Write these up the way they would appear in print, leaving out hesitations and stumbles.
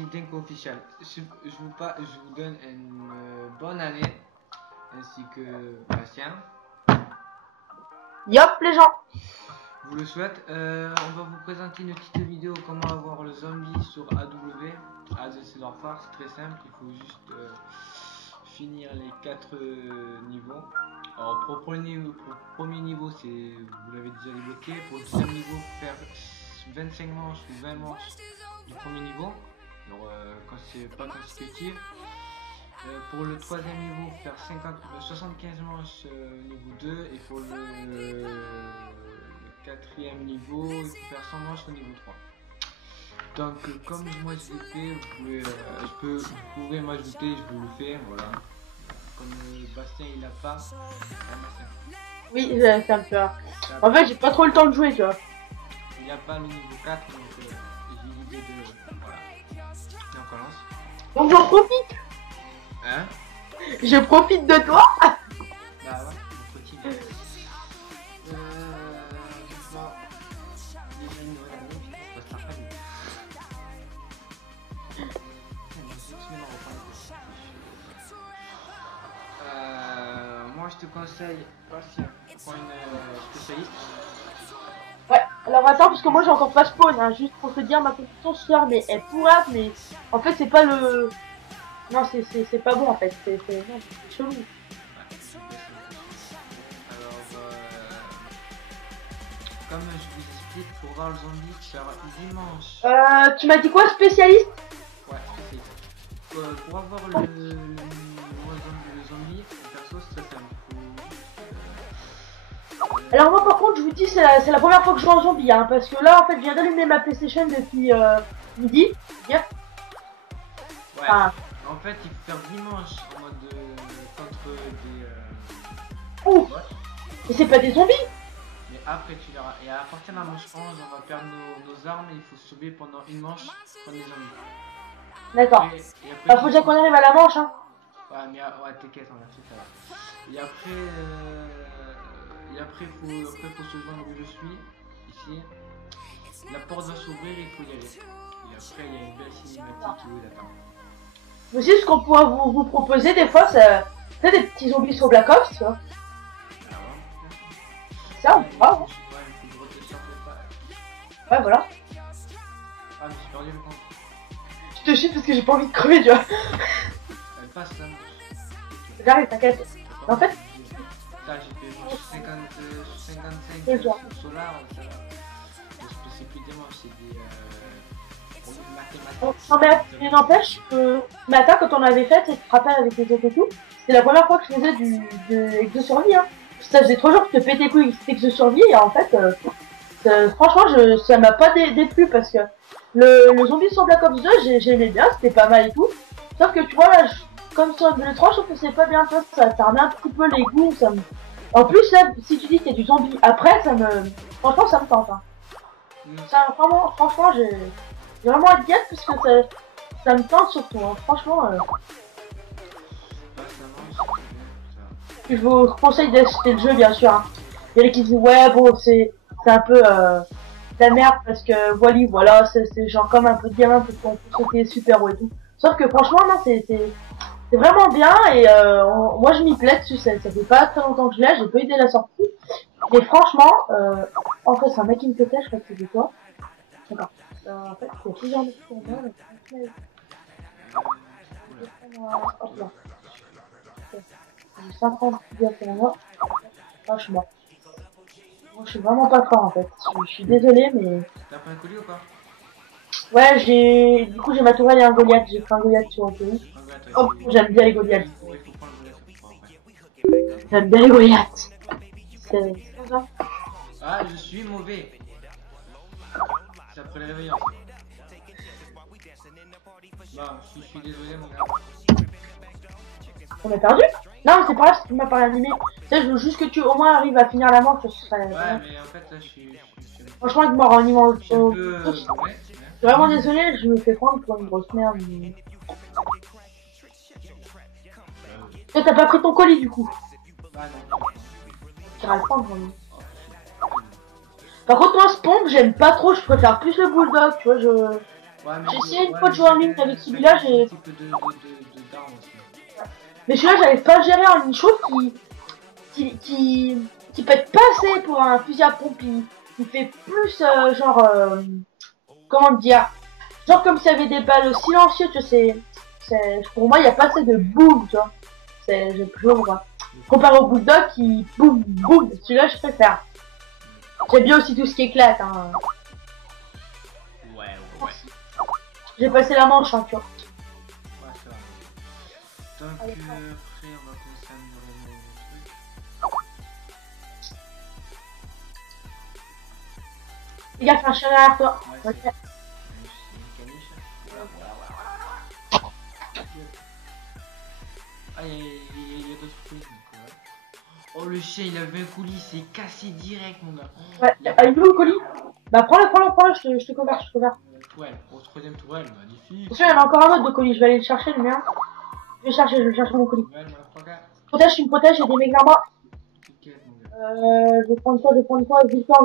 ici Dinko Official. Je vous donne une bonne année, ainsi que Bastien. Yop les gens. Vous le souhaite. On va vous présenter une petite vidéo comment avoir le zombie sur AW. C'est leur phare, c'est très simple. Il faut juste finir les 4 niveaux. Alors pour le premier niveau, c'est vous l'avez déjà débloqué. Pour le deuxième niveau, faire 25 manches ou 20 manches du premier niveau. Alors quand c'est pas consécutif. Pour le troisième niveau, faire 75 manches niveau 2, et pour le quatrième niveau, il faut faire 100 manches au niveau 3. Donc comme moi je l'ai fait, vous pouvez m'ajouter, je vous le fais, voilà. Comme Bastien il a pas, Oui, ça me fait. En fait, j'ai pas trop le temps de jouer, tu vois. Il n'y a pas le niveau 4, donc j'ai l'idée de... Voilà. Donc on lance. Donc j'en profite. Hein? Je profite de toi. Bah ouais, on continue. Moi, déjà une nouvelle année, puis ça se passe pas bien. Moi je te conseille, Bastien, prends une spécialiste. Ouais, alors attends, parce que moi j'ai encore pas spawn, hein, juste pour te dire, ma compétition sort, mais elle pourrait, mais en fait c'est pas le... Non, c'est pas bon en fait, c'est chelou. Alors, comme je vous explique, pour voir le zombie, faire dimanche. Tu m'as dit quoi, spécialiste? Ouais, spécialiste. Pour avoir le zombie, perso, c'est très simple. Alors moi par contre, je vous dis, c'est la première fois que je joue en zombie, hein, parce que là en fait, je viens d'allumer ma PlayStation depuis midi. Yep. Ouais. Enfin, En fait, il faut faire dimanche en mode contre des. Ouh. Mais c'est pas des zombies. Mais après, tu verras. Et à partir de la manche 11, on va perdre nos armes et il faut se sauver pendant une manche contre les zombies. D'accord. Bah faut déjà qu'on arrive à la manche, hein. Ouais, mais ouais, t'inquiète, on a fait ça va. Et après, faut se joindre où je suis, ici. La porte va s'ouvrir, il faut y aller. Et après, il y a une belle cinématique où il attend. Aussi, ce qu'on pourra vous proposer des fois, c'est des petits zombies sur Black Ops, tu vois. Ça, on pourra, hein. Ouais, voilà. Ah, mais j'ai perdu le compte. Je te chie parce que j'ai pas envie de crever, tu vois. Elle passe là. J'arrive, t'inquiète. En fait, là, j'ai fait 55 solar, ça va. C'est plus des manches, c'est des mathématiques. Non, mais n'empêche que ce matin, quand on avait fait cette rappel avec les autres et tout, c'était la première fois que je faisais de exo survie, hein. Ça faisait 3 jours que je te pétais les couilles avec cette exo survie, et en fait, franchement, ça m'a pas déplu parce que le zombie sur Black Ops 2, j'aimais bien, c'était pas mal et tout. Sauf que tu vois, là, comme sur le 3, je trouve que c'est pas bien, ça remet un petit peu les goûts, ça me... En plus, là, si tu dis que c'est du zombie après, franchement, ça me tente, hein. Ça, franchement, j'ai vraiment hâte d'y être parce que ça me tente surtout, hein. Franchement, je vous conseille d'acheter le jeu, bien sûr, hein. Il y en a qui disent, ouais, bon, c'est un peu de la merde parce que voilà, c'est genre comme un peu de gamin parce qu'on peut sauter super haut et tout. Sauf que franchement, non, c'est vraiment bien et moi je m'y plais dessus, ça fait pas très longtemps que je l'ai, j'ai pas eu dès la sortie. Et franchement, en fait c'est un mec qui me pétait, je crois que c'était toi. D'accord. En fait, c'est plusieurs mecs qui me hop là. J'ai 50 bien pour moi. Franchement. Moi je suis vraiment pas fort en fait. Je suis désolé mais. T'as pris un colis ou pas? Ouais, du coup j'ai ma tourelle et un Goliath, j'ai pris un Goliath sur le pays. Oh, j'aime bien les Goliaths. J'aime bien les Goliaths. C'est ça. Ah, je suis mauvais. C'est après le réveillon. Bon, je suis désolé mon gars. On a perdu? Non, c'est pas grave si tu m'as pas animé. Tu sais, je veux juste que tu au moins arrives à finir la manche. Ce serait... Ouais, mais en fait là je suis... Franchement, avec mort en niveau. Je suis vraiment désolé, je me fais prendre pour une grosse merde. Mais... Toi, t'as pas pris ton colis du coup? Ah non. Tu iras le prendre vraiment. Par contre, moi, Spong, j'aime pas trop, je préfère plus le bulldog, tu vois, Ouais, J'ai essayé une fois de jouer en ligne avec celui-là, j'ai... un petit peu d'armes aussi. Mais celui-là, j'arrive pas à le gérer en ligne. Je trouve qu'il pète pas assez pour un fusil à pompe. Il fait plus genre... comment dire? Genre comme s'il y avait des balles silencieuses, tu sais. Pour moi, il n'y a pas assez de boum, tu vois. Je toujours pas. Comparé au bulldog qui boum, boum. Celui-là, je préfère. J'aime bien aussi tout ce qui éclate, hein. Ouais. J'ai passé la manche, hein, tu vois. Ouais, ça va. Donc, après, on va commencer à améliorer le truc. Les gars, fais un chien derrière toi. Ouais, Ok. c'est une caniche. Voilà. Ah, il y a d'autres trucs. Oh, le chien, il a 20 coulis, il s'est cassé direct, mon gars. Ouais, il est où le colis? Bah, prends-le, je te couvre, Tourelle, au troisième tourelle, magnifique. Attention, il y en a encore un autre de colis, je vais aller le chercher, le mien. Je vais chercher mon colis. Tourelle, motherfucker. Protège, tu me protèges, il y a des mecs vers moi. T'inquiète, mon gars. Je vais prendre toi, victoire.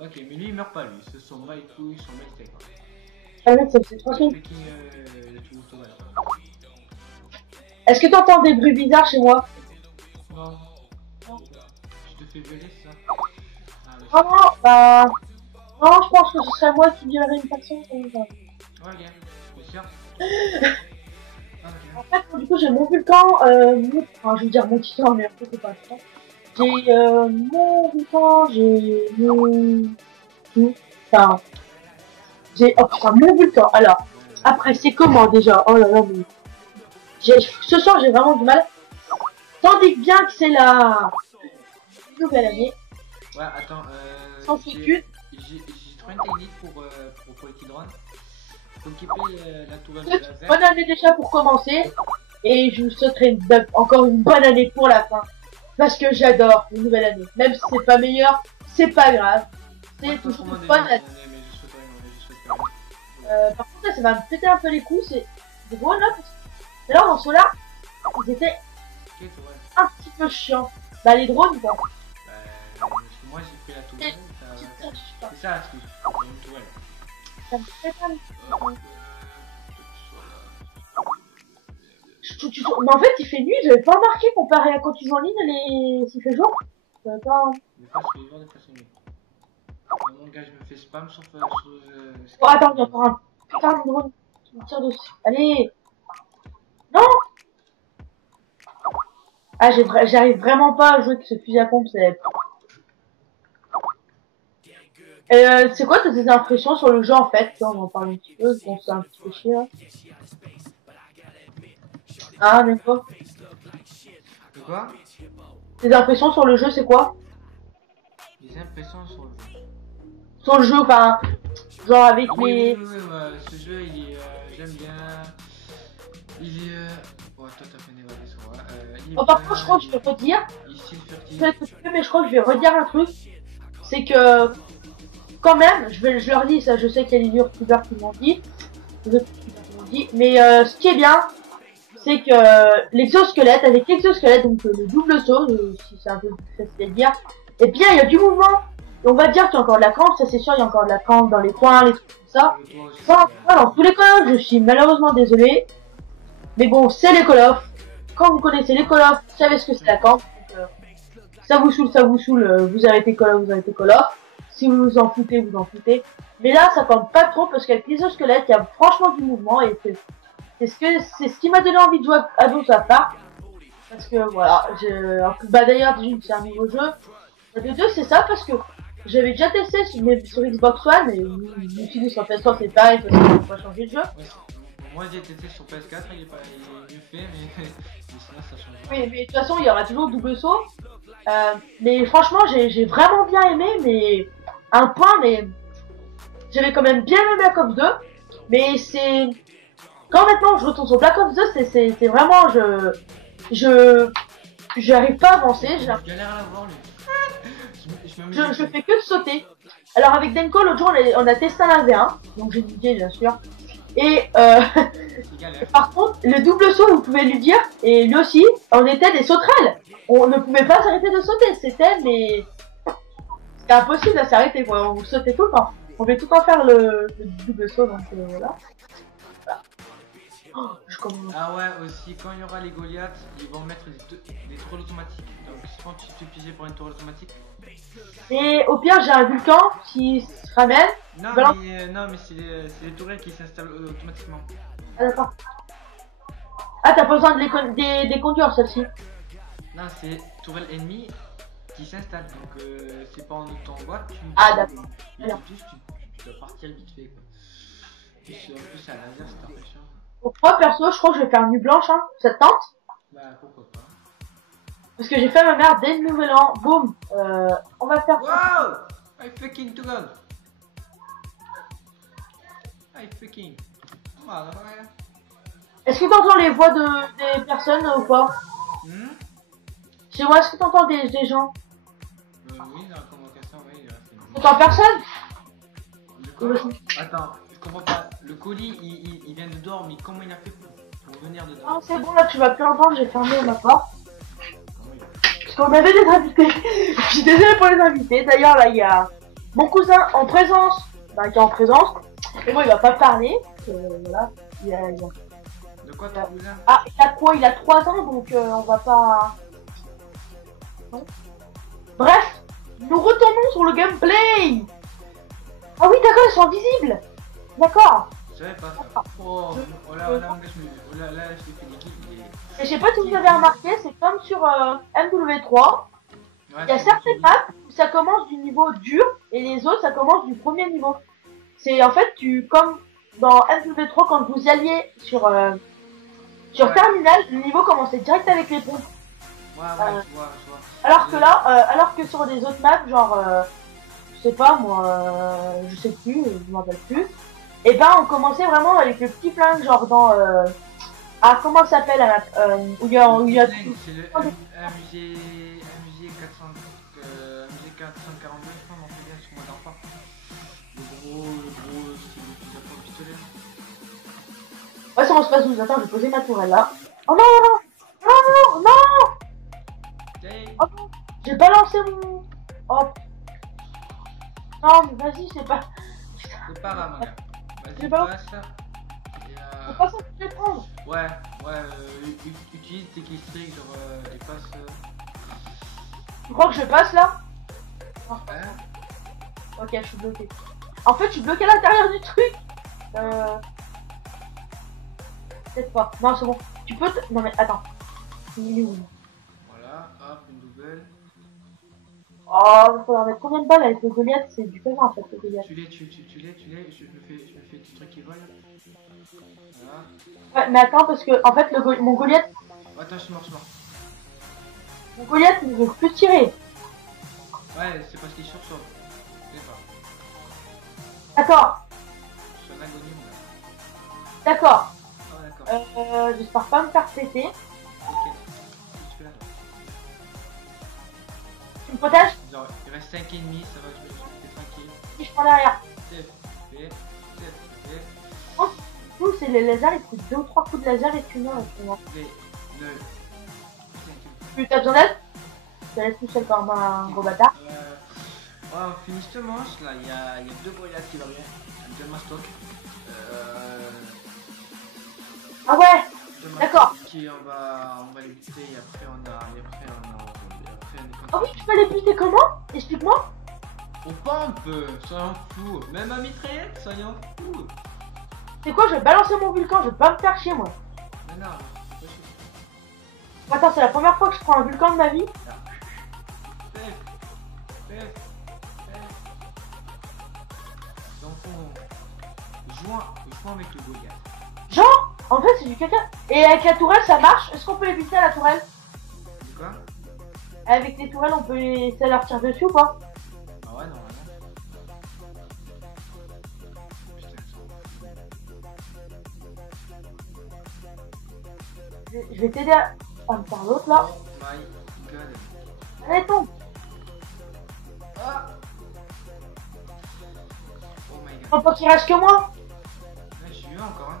Ok, mais lui, il meurt pas, lui. Ce sont bas et couilles, son bel steak. Ah, mec, c'est tranquille. Le king, le tout tourelle. Est-ce que t'entends des bruits bizarres chez moi? Non. Je te fais violer, c'est ça? Ah, mais Ah non, bah... Non, je pense que ce serait moi qui violerais une personne comme ça. ok, bien sûr. En Ok. fait, du coup, j'ai mon vulcan, enfin, je veux dire mon titan, mais en fait, c'est pas ça. J'ai mon vulcan, j'ai mon... Enfin, j'ai... Oh putain, mon vulcan. Alors, après, c'est comment déjà? Oh là là, mais... Ce soir, j'ai vraiment du mal. Tandis bien que c'est la nouvelle année. Ouais, attends, Sans sécu. j'ai trouvé une technique pour les petits drones. Faut équiper la tourelle de laser. Bonne année déjà pour commencer. Et je vous souhaiterai encore une bonne année pour la fin. Parce que j'adore une nouvelle année. Même si c'est pas meilleur, c'est pas grave. C'est toujours une bonne année. Mais je souhaite rien. Par contre, là, ça va me péter un peu les couilles. C'est drôle là. Parce que là, en solar, ils étaient Ok, tourelle. un petit peu chiants. Bah, les drones, quoi. Parce que moi j'ai pris la tourelle. C'est ça la truc. C'est une tourelle. Ça me fait pas mal. Mais en fait, il fait nuit, j'avais pas remarqué comparé à quand tu joues en ligne, s'il fait jour. J'avais pas... Des fois sur les jours, des fois sur les nuits. Mon gars, je me fais spam sur. Oh, attends, il y a encore un putain de drone qui me tire dessus. Allez! Non! Ah, j'arrive vraiment pas à jouer avec ce fusil à pompe, c'est... c'est quoi tes impressions sur le jeu en fait? On en parle un petit peu, bon, c'est un petit peu chier là. Ah, même pas. De quoi? Tes impressions sur le jeu, c'est quoi? Des impressions sur le jeu. Sur le jeu, enfin, genre avec les... Oui, ce jeu, il est. J'aime bien. Il est. Oh, toi, t'as fait une évaluation. Oh, par contre, je crois que je vais redire. Il est style Je furtif. vais être occupé, mais je crois que je vais redire un truc. C'est que, quand même, je leur dis ça, je sais qu'il y a des youtubeurs qui m'ont dit. Mais ce qui est bien, c'est que l'exosquelette, avec l'exosquelette, donc le double saut, si c'est un peu plus facile à dire, et bien il y a du mouvement. Et on va dire qu'il y a encore de la crampe, ça c'est sûr, il y a encore de la crampe dans les coins, les trucs comme ça. Ça, dans tous les cas, je suis malheureusement désolé. Mais bon, c'est les Call of. Quand vous connaissez les Call of, vous savez ce que c'est la camp. Donc, ça vous saoule, vous arrêtez Call of, vous arrêtez Call of. Si vous vous en foutez, vous en foutez. Mais là, ça campe pas trop parce qu'avec l'exosquelette, il y a franchement du mouvement et c'est ce qui m'a donné envie de jouer à d'autres part. Parce que voilà, bah d'ailleurs, c'est un nouveau jeu. De deux, c'est ça parce que j'avais déjà testé sur Xbox One et je me suis dit sur PS3 c'est pareil parce qu'on peut pas changer de jeu. Ouais, moi j'ai testé sur PS4, il est mieux fait, mais sinon ça change. Oui, mais de toute façon il y aura toujours double saut. Mais franchement j'ai vraiment bien aimé, mais un point, mais j'avais quand même bien aimé Black Ops 2. Mais c'est... Quand maintenant je retourne sur Black Ops 2, c'est vraiment... J'arrive pas à avancer. Je galère à l'avoir lui. Je fais que de sauter. Alors avec Denko, l'autre jour, on a testé un V1, donc j'ai dit bien sûr. Et par contre, le double saut, vous pouvez lui dire, et lui aussi, on était des sauterelles. On ne pouvait pas s'arrêter de sauter, c'était impossible à s'arrêter, quoi. On sautait tout le temps. On va tout en faire le double saut, donc voilà. Oh, je commence. Ah ouais, aussi, quand il y aura les Goliaths, ils vont mettre des tours automatiques. Donc, quand tu te fais piéger par une tour automatique. Et au pire, j'ai un Vulcan qui se ramène. Non, Balance. non, mais c'est les tourelles qui s'installent automatiquement. Ah, d'accord. Ah, t'as pas besoin de des conduire, celle-ci. Non, c'est tourelle ennemie qui s'installe. Donc, c'est pas en auto-envoie. Ah, d'accord. Tu dois partir vite fait, quoi. En plus, à laser, c'est impressionnant. Donc moi, perso, je crois que je vais faire nuit blanche, hein. Ça te tente? Bah, pourquoi pas. Parce que j'ai fait ma mère dès le nouvel an. Boum. On va faire... Wow! I fucking to God! I fucking... Motherfucker. Est-ce que t'entends les voix des personnes ou pas? Chez moi, est-ce que t'entends des gens? Oui, dans la convocation, oui. T'entends personne? Le quoi? Attends, je comprends pas. Le colis, il vient de dehors, mais comment il a fait pour venir dedans? Non, c'est bon, là, tu vas plus entendre, j'ai fermé ma porte. Parce qu'on avait des invités. Je suis désolée pour les invités. D'ailleurs, là, il y a mon cousin en présence. Bah, qui est en présence. Et moi, il va pas parler. Voilà. De quoi ton cousin? Ah, il a quoi? Il a 3 ans, donc on va pas... Non. Bref, nous retournons sur le gameplay. Ah oui, d'accord, ils sont invisibles. D'accord. Je savais pas ça. Oh là, je l'ai fait l'équipe. Et je sais pas si vous avez remarqué, c'est comme sur MW3. Il y a certaines maps où ça commence du niveau dur et les autres ça commence du premier niveau. C'est en fait comme dans MW3 quand vous y alliez sur Terminal, le niveau commençait direct avec les pompes. Ouais, je vois. Alors que là, alors que sur des autres maps, genre je sais pas moi, je sais plus, je m'en rappelle plus. Et ben on commençait vraiment avec le petit flingue, genre dans ah, comment ça s'appelle la map où il y a c'est le MG 442, je crois, on fait bien sur Modern Warfare. Le gros, c'est le plus à pistolet. Ouais, ça on se passe 12. Attends, je vais poser ma tourelle là. Oh non, non, non, non. Oh non, j'ai balancé mon... Oh. Non, mais vas-y, c'est pas... C'est pas grave, mon gars. Vas-y, passe. C'est pas ça que je vais prendre. Ouais, utilise tes keystrings, genre, et passe... Tu crois que je passe là? Ouais. Ok, je suis bloqué. En fait, je suis bloqué à l'intérieur du truc. Peut-être pas. Non, c'est bon. Tu peux... Non mais attends. Il est où? Voilà, hop, une double. Oh, il faut en mettre combien de balles avec le Goliath? C'est du paiement en fait, le Goliath. Tu l'es, je me fais des trucs qui volent. Voilà. Ouais, mais attends, parce que en fait, mon Goliath... Attends, je suis mort. Mon Goliath, il veut plus tirer. Ouais, c'est parce qu'il sursaute. Je sais pas. D'accord. Je suis en agonie, mon gars. D'accord. Ah, d'accord. J'espère pas me faire péter. Ok. Je suis là. Tu me protèges? Genre, il reste 5 ennemis, ça va, je vais tranquille. Si je prends derrière. C'est fait. Oh, tout, c'est les lasers, il coûte 2 ou 3 coups de laser et tu meurs. Tu t'as besoin d'aide? Je te laisse tout seul comme un gros bâtard. On finit cette manche là, il y a 2 Goliaths qui arrivent. Deux mastoc. Ah ouais, d'accord. On va les buter et après on a. Ah oui, tu peux les buter comment? Explique-moi. On pompe, soyons fous. Même à mitraillette, soyons fous. C'est quoi, je vais balancer mon Vulcan, je vais pas me faire chier moi. Mais non, Attends, c'est la première fois que je prends un Vulcan de ma vie. Donc on joint avec le Goliath. Genre, en fait c'est du caca. Et avec la tourelle ça marche? Est-ce qu'on peut les buter à la tourelle? Quoi? Avec les tourelles on peut les... ça leur tire dessus ou pas? Ah ouais, normalement. Je vais t'aider à me faire l'autre là. Oh my god. Allez, tombe. Ah. Oh my god. Faut pas qu'il reste que moi. Ouais, je suis vivant encore, hein.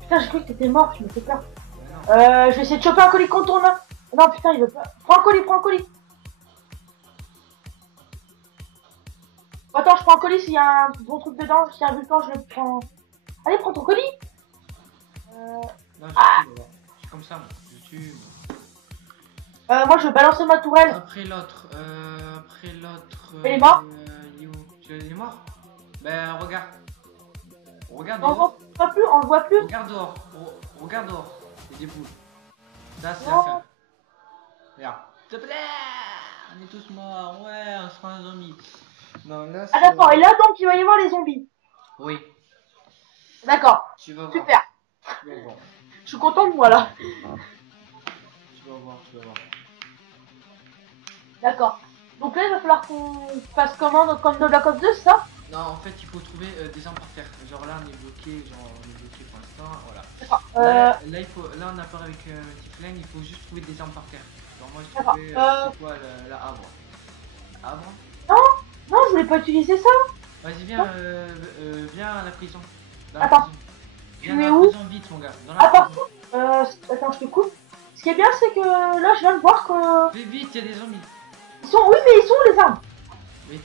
Putain, j'ai cru que t'étais mort, je me fais peur. Ouais, Je vais essayer de choper un colis contourne. Non, putain, il veut pas. Prends un colis. Attends, je prends un colis s'il y a un bon truc dedans. S'il y a un bulletin, je le prends. Allez, prends ton colis. Non, je tue, voilà. C'est comme ça, moi. Je tue. Moi, je vais balancer ma tourelle. Après l'autre. Il est mort il est où? Il est mort? Ben, regarde. Regarde On le dehors. voit plus, on le voit plus. Regarde dehors. Regarde dehors. Il y a des poules. Ça, c'est Non. la fin. Regarde. S'il te plaît! On est tous morts. Ouais, on sera un zombie. Non, là, Ah d'accord, et là donc il va y avoir les zombies. Oui. D'accord, Tu vas voir. super. Tu vas voir. Je suis content de moi là. Tu vas voir, tu vas voir. D'accord. Donc là il va falloir qu'on fasse comment, donc, comme de Black Ops 2, c'est ça? Non, en fait, il faut trouver des armes par terre. Genre là, on est bloqué, pour l'instant, voilà. D'accord. Là, on a peur avec un petit flingue, il faut juste trouver des armes par terre. Genre moi, je D'accord. trouvais, c'est quoi, la havre. Havre? Non, je voulais pas utiliser ça. Vas-y, viens, viens à la prison. Dans la Attends. prison. Viens Tu es dans la où? prison vite, mon gars. Dans Ah la par prison. contre, attends, je te coupe. Ce qui est bien c'est que là je viens de voir que... Fais vite, il y a des zombies. Ils sont... Oui mais ils sont où les armes? Mais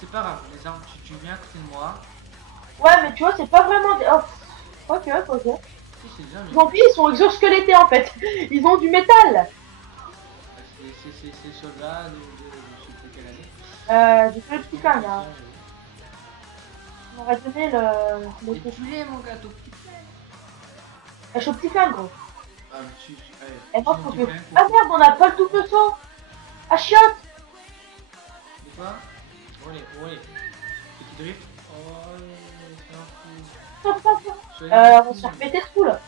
c'est pas grave, les armes, tu viens à côté de moi. Ouais mais tu vois c'est pas vraiment des... Oh. Ok. Si, c'est des zombies. Les zombies ils sont exosquelettés en fait. Ils ont du métal. C'est soldats je sais plus quelle année. J'ai fait le petit flingue hein. On aurait donné le... Et tu l'es, mon gâteau. Je suis au petit flingue gros. Ah, mais allez, Et moi, tu faut me que... dis Ah merde, on a pas le double saut. Ah chiotte. De quoi? Allez. Petit drift. Oh, c'est un fou. Stop. On va se faire péter le trou là.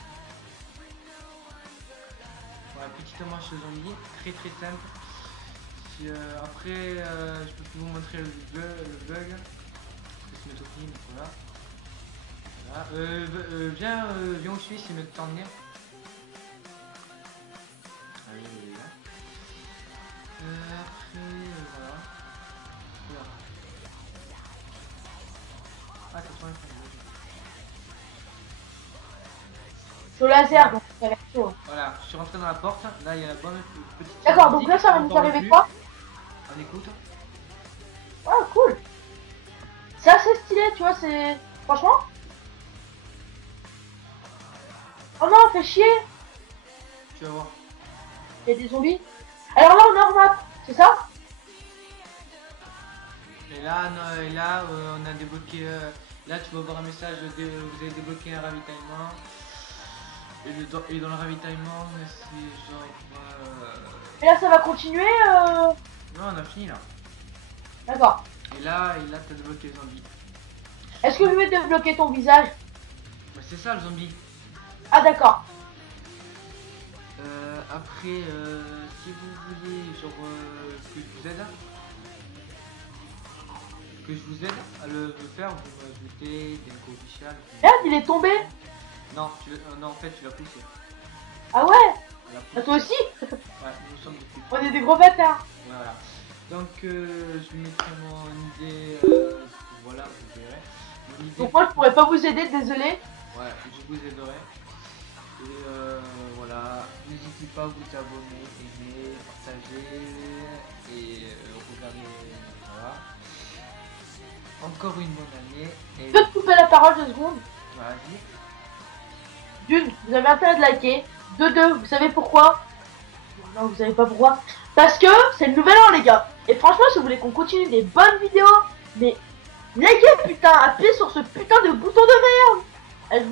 Voilà, petite manche zombie, très simple. Si, après, je peux plus vous montrer le bug. Je se mettre au film, voilà. Viens où je suis, c'est mieux de t'emmener. Allez, là. Après, voilà. Voilà. Ah, 80 Sur le laser, donc ça va être chaud. Voilà, je suis rentré dans la porte. Là, il y a la bonne petite. D'accord, donc là ça va nous arriver quoi? On écoute. Ah cool. C'est assez stylé, tu vois, c'est... Franchement. Oh non, fait chier. Tu vas voir. Il y a des zombies. Alors là on est en map, c'est ça? Et là, on a débloqué. Là, tu vas voir un message. Vous avez débloqué un ravitaillement. Et dans le ravitaillement, c'est genre. Et là ça va continuer Non, on a fini là. D'accord. Et là, t'as débloqué le zombie. Est-ce que je vais débloquer ton visage? Bah, c'est ça le zombie. Ah d'accord. Après, si vous voulez, genre, que je vous aide. À le faire, vous m'ajoutez des officiels. Merde, il est tombé. Non, non, en fait, tu l'as poussé. Ah ouais. Tu l'as Bah, poussé. toi aussi. Ouais, nous sommes des putes. On est des gros bâtards. Voilà. Donc, je mettrai mon idée. Voilà, vous verrez. Mon idée. Donc moi je pourrais pas vous aider, désolé. Ouais, je vous aiderai. Et voilà. N'hésitez pas à vous abonner, aimer, partager et regarder. Voilà. Encore une bonne année. Et Je peux te couper la parole 2 secondes. vas-y. D'une, vous avez intérêt de liker. De deux, vous savez pourquoi? Non, vous savez pas pourquoi. Parce que c'est le nouvel an, les gars. Et franchement, si vous voulez qu'on continue des bonnes vidéos, mais likez putain, appuyez sur ce putain de bouton de merde.